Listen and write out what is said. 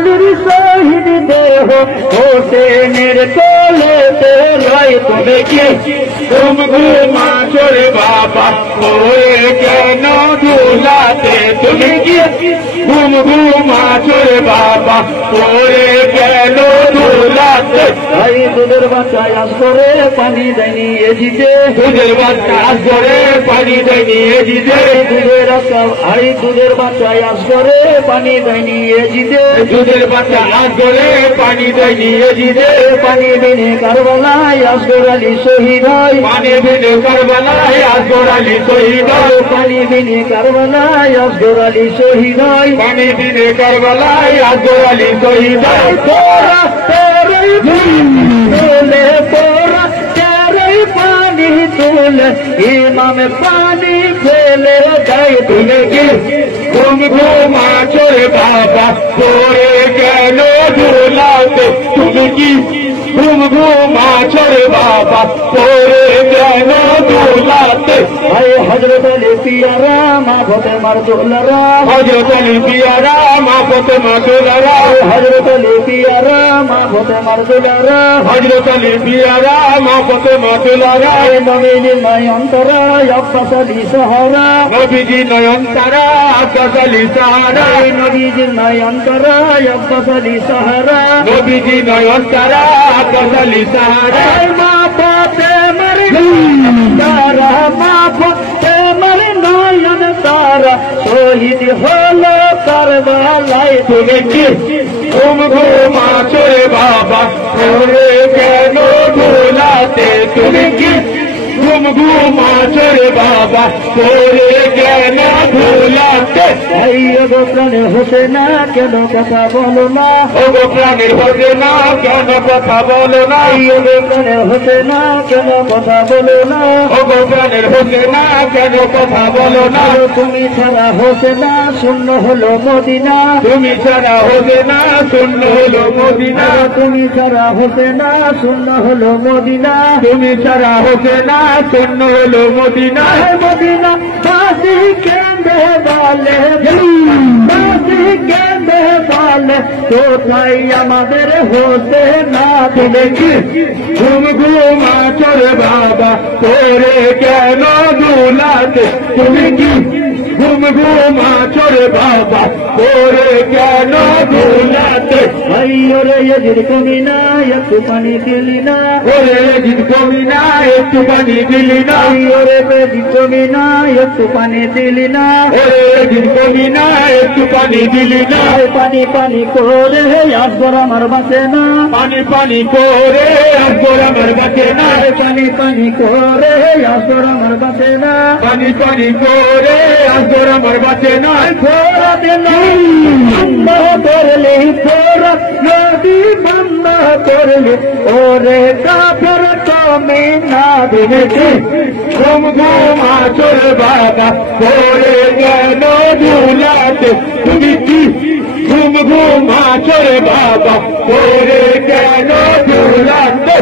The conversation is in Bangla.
আলীর শহীদ দেহ হোসেনের কোলেতে লয় তুমি কি ঘুম ঘুমাছো রে বাবা ওরে কেন ধুলাতে তুমি কি ঘুম ঘুমাছো রে বাবা ওরে কেন ধুলাতে ভাই দুধের বাচ্চা আস করে পানি দেয়নি এজিতে দুধের বাচ্চা আস করে পানি দেয়নি এজিতে দুধের বাচ্চা ভাই দুধের বাচ্চা আস করে পানি দেয়নি এজিতে দুধের বাচ্চা আস করে পানি দেয়নি এজিতে পানি বিনে কারবালায় আসগর আলী শহীদ হয় পানি বিনে কারবালায় আসগর আলী শহীদ হয় পানি বিনে কারবালায় আসগর আলী শহীদ হয় পানি বিনে কারবালায় আসগর আলী শহীদ হয় তোরা তোরই তোলে তোরা তেরই পানি তোলে ইমাম পানি ফেলে যায় তুলে কি ঘুম ঘুমাছো রে বাবা তোরে কেন ধুলাতে তুমি কি ঘুম ঘুমাছো রে বাবা তোরে কেন ধুলাতে ভাই হযরত আলী পিয়ারা মা ফাতেমার দুলারা হযরত আলী পিয়ারা মা ফাতেমার দুলারা হযরত আলী পিয়ারা মা ফাতেমার দুলারা হযরত আলী পিয়ারা মা ফাতেমার দুলারা নবীজি নয়নতারা আব্বাস আলী সাহারা নবীজি নয়নতারা আব্বাস আলী সাহারা নবীজি নয়নতারা আব্বাস আলী সাহারা নবীজি নয়নতারা আব্বাস আলী সাহারা মা ফাতেমার তারা মা ফাতেমার নয়ন তারা শহীদ হলো কারবালায় তুমি কি ঘুম ঘুমাছো রে বাবা ওরে কেন ধুলাতে তুমি কি ঘুম ঘুমাছো রে বাবা ওরে কেন ধুলাতে গো প্রাণের হোসেনা কেন কথা বলো না ও গো প্রাণের হোসেনা কেন কথা বলো না গো প্রাণের হোসেনা কেন কথা বলো না ও গো প্রাণের হোসেনা কেন কথা বলো না তুমি ছাড়া হোসেনা শূন্য হলো মদিনা তুমি ছাড়া হোসেনা শূন্য হলো মদিনা তুমি ছাড়া হোসেনা শূন্য হলো মদিনা তুমি ছাড়া হোসেনা শূন্য হলো মদিনা মদিনা বাসি কেঁদে বলে বাসি কেঁদে বলে কোথায় আমাদের হোসেনা তুমি কি ঘুম ঘুমাছো রে বাবা তোরে কেন ধুলাতে তুমি কি ঘুম ঘুমাছো রে বাবা তোরে কেন ধুলাতে ওরে এজিদ কমি না একটু পানি দিলি না ওরে এজিদ কমি না একটু পানি দিলি না ওরে এজিদ কমি না একটু পানি দিলি না ওরে এজিদ কমি না একটু পানি দিলি না পানি পানি করে আসগর আমার বাঁচে না পানি পানি করে আসগর আমার বাঁচে না পানি পানি করে আসগর আমার বাঁচে না পানি পানি করে আসগর আমার বাঁচে না ফোরা দিন বন্ধ করলে ফোরা নদী বন্ধ করলে ওরে কাফের তুমি না দিনেছি ঘুম ঘুমাছো রে বাবা ওরে কেন ধুলাতে তুমি কি ঘুম ঘুমাছো রে বাবা ওরে কেন ধুলাতে